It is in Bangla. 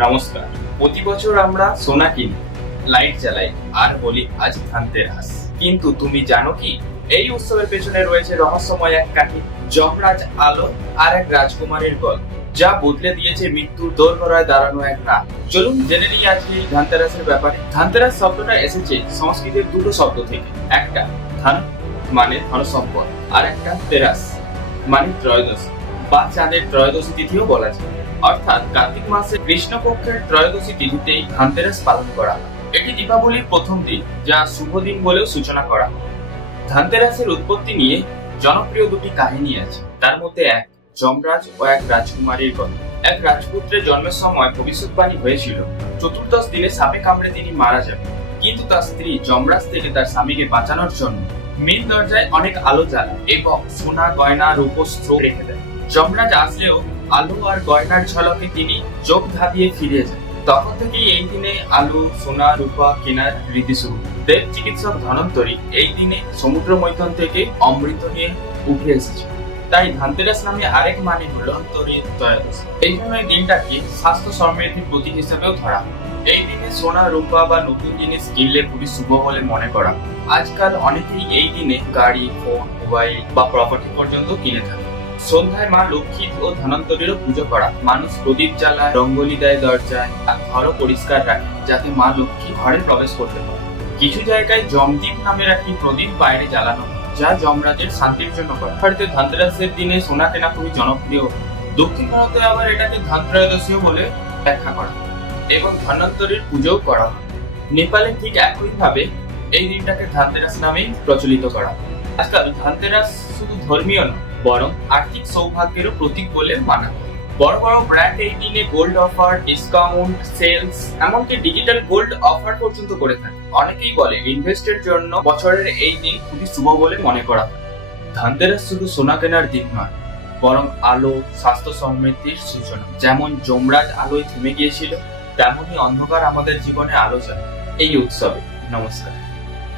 নমস্কার। প্রতি বছর আমরা সোনা কিনি লাইট জ্বালাই আর বলি, আজ ধানতেরাস কিন্তু তুমি জানো কি? এই উৎসবের পেছনে রয়েছে রহস্যময় এক কাহিনী, যমরাজ আলো আর এক রাজকুমারীর গল্প, যা বদলে দিয়েছে মৃত্যুর দোরগড়ায় দাঁড়ানো এক রাত। চলুন জেনে নিই আজকে এই ধানতেরাসের ব্যাপারে। ধানতেরাস শব্দটা এসেছে সংস্কৃতের দুটো শব্দ থেকে। একটা ধান মানে ধন সম্পদ আর একটা তেরাস মানে ত্রয়োদশী। বা চাঁদের ত্রয়োদশী তিথিও বলা যায়। অর্থাৎ কার্তিক মাসে কৃষ্ণপক্ষের ত্রয়োদশী তিথিতেই ধানতেরাস পালন করা হয়। এটি দীপাবলির প্রথম দিন, যা শুভ দিন বলেও সূচনা করা হয়। ধানতেরাসের উৎপত্তি নিয়ে জনপ্রিয় দুটি কাহিনী আছে। তার মধ্যে এক, যমরাজ ও এক রাজকুমারীর গল্প। এক রাজপুত্রের জন্মের সময় ভবিষ্যৎবাণী হয়েছিল। চতুর্দশ দিনে সাপে কামড়ে তিনি মারা যাবেন। কিন্তু তার স্ত্রী যমরাজ থেকে তার স্বামীকে বাঁচানোর জন্য মেন দরজায় অনেক আলো জ্বালায় এবং সোনা, গয়না রূপস্ত্র রেখে দেয়। যমরাজ আসলেও আলু আর গয়নার ঝলকে তিনি চোখ ধাঁধিয়ে ফিরে যান। তখন থেকেই এই দিনে আলু, সোনা, রূপা, কেনার রীতি শুরু দেব চিকিৎসক ধনন্তরী এই দিনে সমুদ্র মৈথন থেকে অমৃত নিয়ে উঠে এসেছে। তাই ধানতেরাস নামে আরেক মানে হল ধনন্তরীর ত্রয়োদশ এই জন্য এই দিনটাকে স্বাস্থ্য সমৃদ্ধির প্রতীক হিসেবেও ধরা এই দিনে সোনা, রূপা বা নতুন জিনিস কিনলে খুবই শুভ বলে মনে করা আজকাল অনেকেই এই দিনে গাড়ি, ফোন, মোবাইল বা প্রপার্টি পর্যন্ত কিনে থাকে। সন্ধ্যায় মা লক্ষ্মী ও ধনন্তরীরও পুজো করা। মানুষ প্রদীপ জ্বালায়, রঙ্গলি দেয় দরজায়, আর ঘরও পরিষ্কার রাখে, যাতে মা লক্ষ্মী ঘরে প্রবেশ করতে পারে। কিছু জায়গায় জমদীপ নামের একটি প্রদীপ বাইরে জ্বালানো, যা যমরাজের শান্তির জন্য করা। ভারতে ধানতেরাসের দিনে সোনা কেনা খুবই জনপ্রিয়। দক্ষিণ ভারতে আবার এটাকে ধানত্রয়োদশীও বলে ব্যাখ্যা করা এবং ধন্বন্তরীর পুজোও করা হয়। নেপালে ঠিক একইভাবে এই দিনটাকে ধানতেরাস নামেই প্রচলিত করা আজকাল ধানতেরাস শুধু ধর্মীয় নয় বরং আর্থিক সৌভাগ্যেরও প্রতীক বলে মানা। বড় বড় ব্র্যান্ড এই দিনে গোল্ড অফার ডিসকাউন্ট সেলস এমনকি ডিজিটাল গোল্ড অফার পর্যন্ত করে থাকে। অনেকেই বলে ইনভেস্টের জন্য বছরের এই দিন খুবই শুভ বলে মনে করা হয়। ধানতেরাস শুধু সোনা কেনার দিন নয়, বরং আলো, স্বাস্থ্য সমৃদ্ধির সূচনা। যেমন যমরাজ আলোয় থেমে গিয়েছিল, তেমনই অন্ধকার আমাদের জীবনে আলো জ্বালায় এই উৎসবে। নমস্কার।